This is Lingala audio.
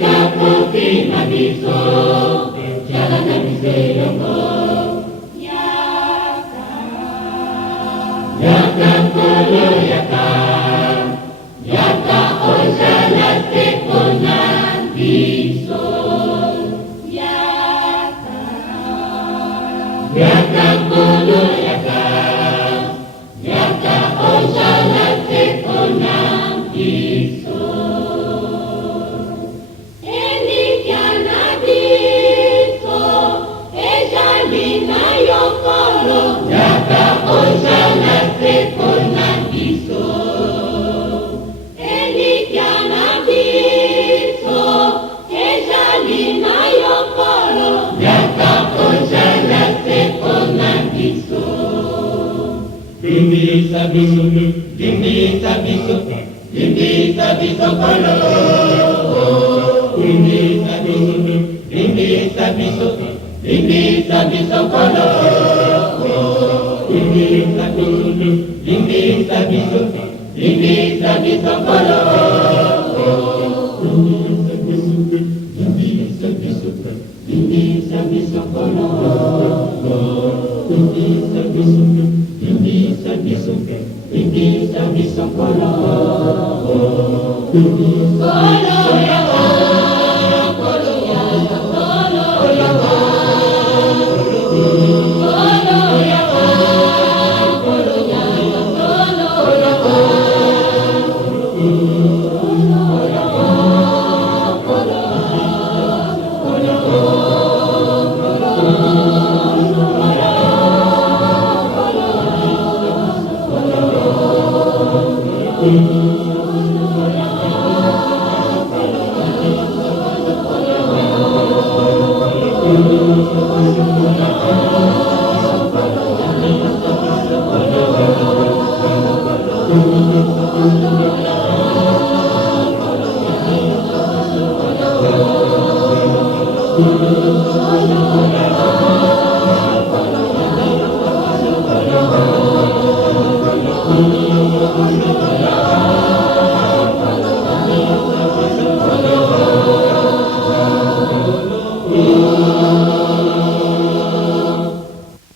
putih nabiso, jalan Nabi Seyoko. Yakan kulu yakan, yaka oi jalan tekonan biso. Yakan kulu yakan, yaka oi jalan tekonan biso. Dindi sabiso, dindi sabiso, dindi sabiso kolo. Dindi sabiso, dindi sabiso, dindi sabiso kolo. Dindi sabiso, dindi sabiso, dindi sabiso kolo. Dindi sabiso, dindi sabiso kolo. Dindi sabiso. Dindi sabiso kolo. Kolo ya kolo ya kolo ya kolo ya kolo ya kolo ya